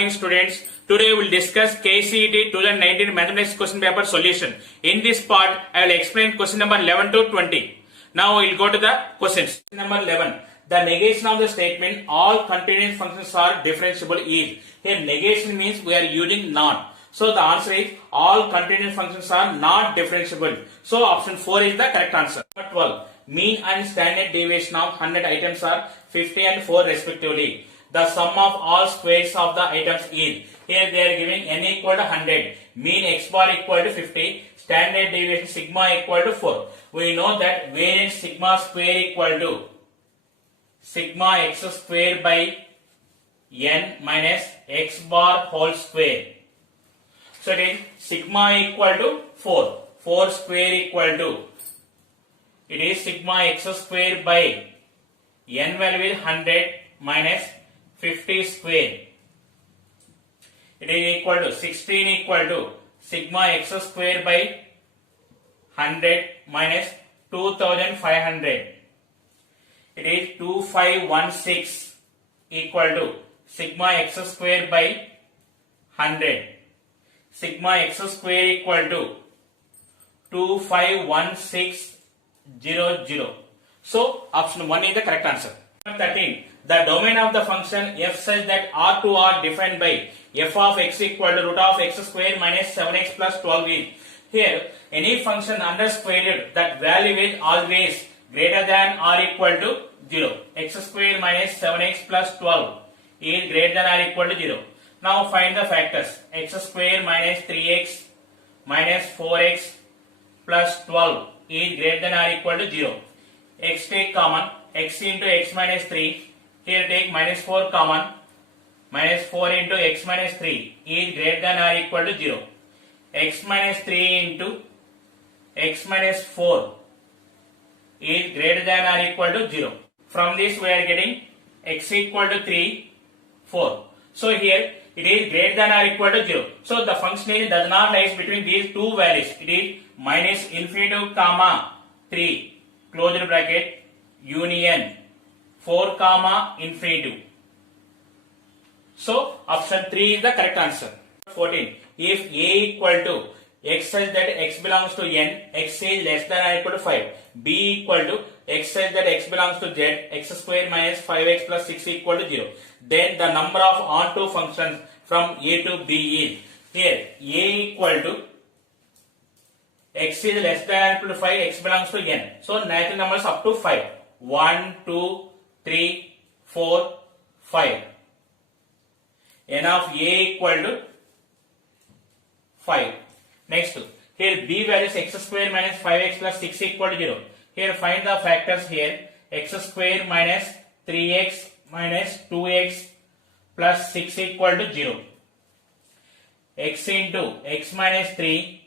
morning, students. Today we will discuss KCET 2019 Mathematics question paper solution. In this part, I will explain question number 11 to 20. Now we will go to the questions. Question number 11. The negation of the statement all continuous functions are differentiable is. Here negation means we are using not. So the answer is all continuous functions are not differentiable. So option 4 is the correct answer. Number 12. Mean and standard deviation of 100 items are 50 and 4 respectively. The sum of all squares of the items is. Here they are giving n equal to 100, mean x bar equal to 50, standard deviation sigma equal to 4. We know that variance sigma square equal to sigma x square by n minus x bar whole square. So it is sigma equal to 4, 4 square equal to, it is sigma x square by n value is 100 minus 50 square. It is equal to 16 equal to sigma x square by 100 minus 2500. It is 2516 equal to sigma x square by 100. Sigma x square equal to 251600. So option 1 is the correct answer. Number 13. The domain of the function f such that R to R defined by f of x equal to root of x square minus 7x plus 12 is. Here any function under square root that value is always greater than or equal to 0. X square minus 7x plus 12 is greater than or equal to 0. Now find the factors. X square minus 3x minus 4x plus 12 is greater than or equal to 0. X take common. X into x minus 3. Here take minus 4 common. Minus 4 into x minus 3 is greater than or equal to 0. X minus 3 into x minus 4 is greater than or equal to 0. From this we are getting x equal to 3, 4. So here it is greater than or equal to 0. So the function does not lie between these two values. It is minus infinity comma 3 closed bracket union 4 comma infinity. So option 3 is the correct answer. 14. If a equal to x such that x belongs to n, x is less than or equal to 5. B equal to x such that x belongs to z, x square minus 5x plus 6 equal to 0. Then the number of onto functions from a to b is. Here a equal to x is less than or equal to 5, x belongs to n. So natural numbers up to 5. 1, 2, 3, 4, 5. N of a equal to 5. Next, here b values x square minus 5x plus 6 equal to 0. Here find the factors here. X square minus 3x minus 2x plus 6 equal to 0. X into x minus 3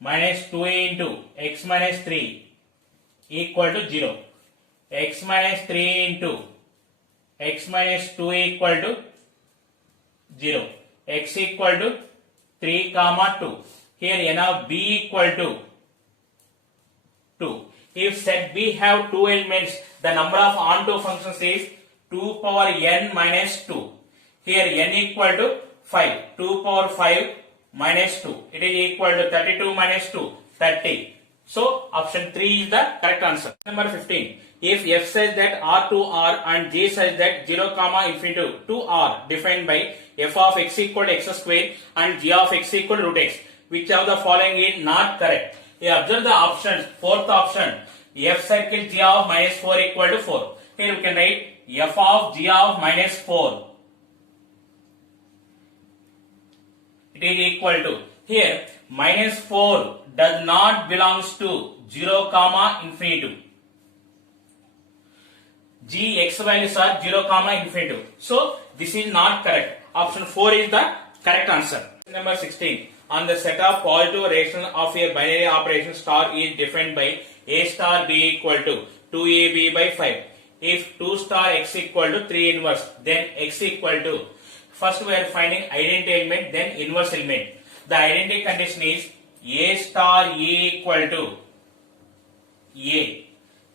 minus 2 into x minus 3 equal to 0. X minus 3 into x minus 2 equal to 0. X equal to 3 comma 2. Here n of b equal to 2. If set b have two elements, the number of onto functions is 2 power n minus 2. Here n equal to 5. 2 power 5 minus 2. It is equal to 32 minus 2. 30. So option 3 is the correct answer. Number 15. If f says that R to R and g says that 0 comma infinity to R defined by f of x equal to x square and g of x equal to root x, which of the following is not correct? You observe the options. Fourth option, f circle g of minus 4 equal to 4. Here we can write f of g of minus 4. It is equal to, here minus 4 does not belongs to 0 comma infinity. G x values are 0 comma infinity. So this is not correct. Option 4 is the correct answer. Number 16. On the set of positive rational of a binary operation star is defined by a star b equal to 2ab by 5. If 2 star x equal to 3 inverse, then x equal to, first we are finding identity element, then inverse element. The identity condition is a star e equal to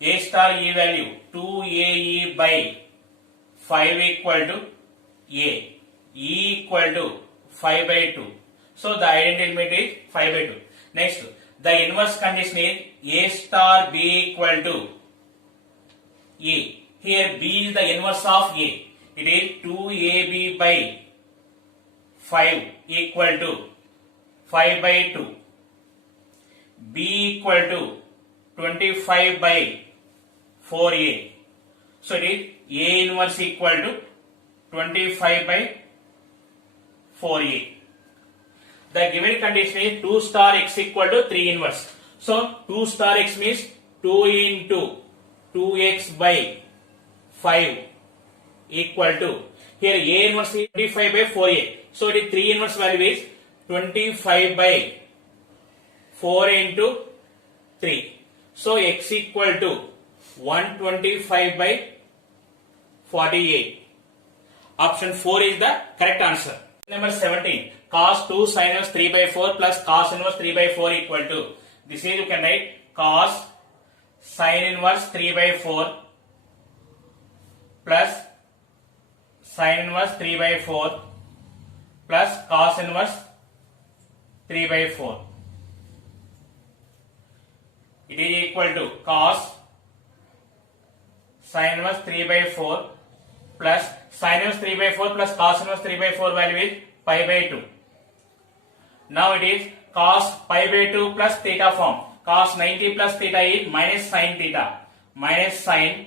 a star e value 2ae by 5 equal to a. E equal to 5 by 2. So the identity limit is 5 by 2. Next, the inverse condition is A star B equal to A. Here B is the inverse of A. It is 2AB by 5 equal to 5 by 2. B equal to 25 by 4A. So it is A inverse equal to 25 by 4A. The given condition is 2 star x equal to 3 inverse. So 2 star x means 2 into 2x by 5 equal to, here A inverse is 25 by 4A. So it is 3 inverse value is 25 by 4 into 3. So x equal to 125 by 48. Option 4 is the correct answer. Number 17. Cos 2 sin inverse 3 by 4 plus cos inverse 3 by 4 equal to. This is, you can write cos sin inverse 3 by 4 plus sin inverse 3 by 4 plus cos inverse 3 by 4. It is equal to cos sin inverse 3 by 4 plus sin inverse 3 by 4 plus cos inverse 3 by 4 value is pi by 2. Now it is cos pi by 2 plus theta form. Cos 90 plus theta is minus sin theta. Minus sin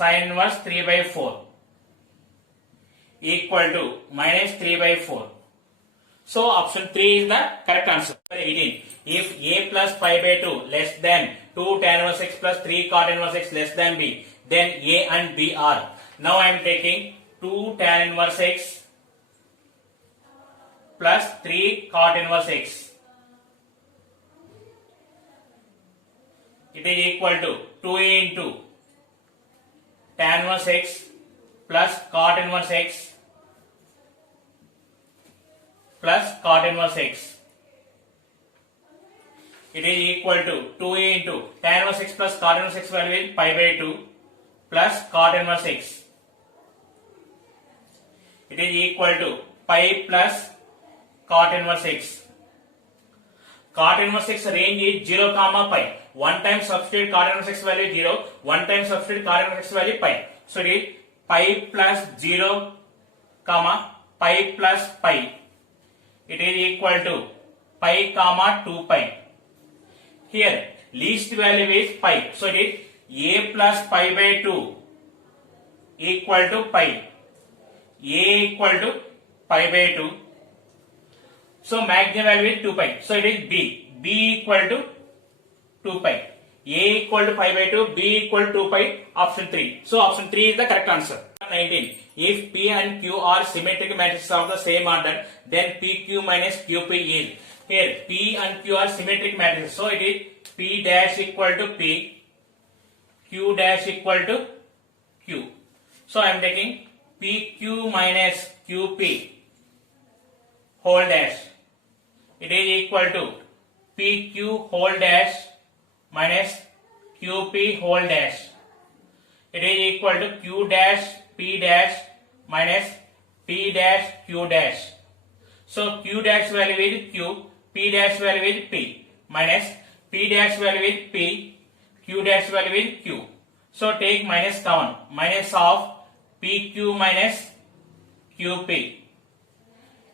inverse 3 by 4 equal to minus 3 by 4. So option 3 is the correct answer. 18. If A plus pi by 2 less than 2 tan inverse x plus 3 cot inverse x less than B, then A and B are. Now I am taking 2 tan inverse x plus 3 cot inverse x. It is equal to 2 into tan inverse x plus cot inverse x plus cot inverse x. It is equal to 2 into tan inverse x plus cot inverse x value is pi by 2 plus cot inverse x. It is equal to pi plus cot inverse x. Cot inverse x range is 0 comma pi. One time substitute cot inverse x value 0, one time substitute cot inverse x value pi. So it is pi plus 0 comma pi plus pi. It is equal to pi comma 2 pi. Here least value is pi. So it is A plus pi by 2 equal to pi. A equal to pi by 2. So maximum value is 2 pi. So it is B. B equal to 2 pi. A equal to pi by 2. B equal to 2 pi. Option 3. So option 3 is the correct answer. 19. If P and Q are symmetric matrices of the same order, then PQ minus QP is. Here P and Q are symmetric matrices. So it is P dash equal to P, Q dash equal to Q. So I am taking PQ minus QP whole dash. It is equal to PQ whole dash minus QP whole dash. It is equal to Q dash P dash minus P dash Q dash. So Q dash value is Q, P dash value is P, minus P dash value is P, Q dash value is Q. So take minus common, minus of PQ minus QP.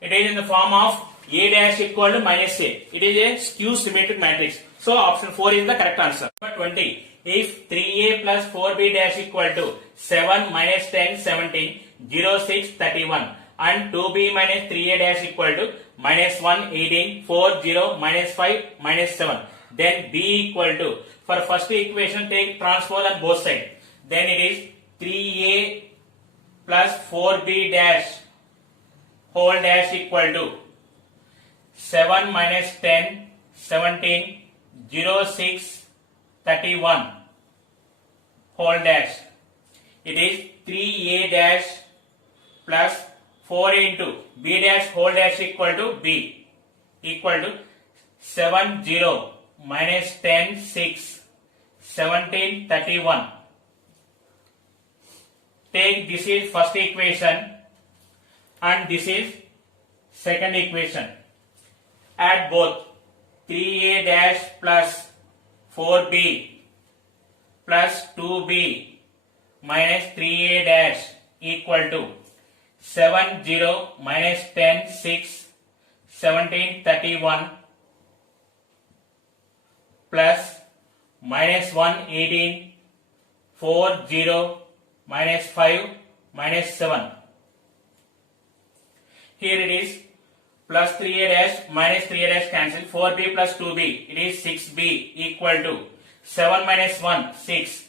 It is in the form of A dash equal to minus A. It is a skew symmetric matrix. So option 4 is the correct answer. Number 20. If 3A plus 4B dash equal to 7 minus 10, 17, 0, 6, 31 and 2B minus 3A dash equal to minus 1, 18, 4, 0, minus 5, minus 7, then B equal to, for first equation take transpose on both sides. Then it is 3A plus 4B dash whole dash equal to 7 minus 10, 17, 0, 6, 31 whole dash. It is 3A dash plus 4 into B dash whole dash equal to B equal to 7, 0 minus 10, 6, 17, 31. Take this is first equation, and this is second equation. Add both 3a dash plus 4b plus 2b minus 3a dash equal to 7 0 minus 10 6 17 31 plus minus 1 18 4 0 minus 5 minus 7. Here it is plus 3a dash minus 3a dash cancel, 4b plus 2b, it is 6b equal to 7 minus 1 6,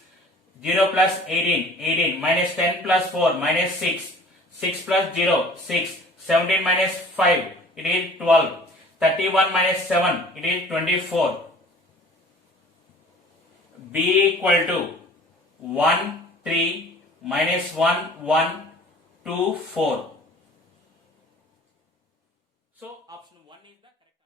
0 plus 18 18, minus 10 plus 4 minus 6, 6 plus 0 6, 17 minus 5 it is 12, 31 minus 7 it is 24. B equal to 1 3 minus 1 1 2 4. So option 1 is the correct.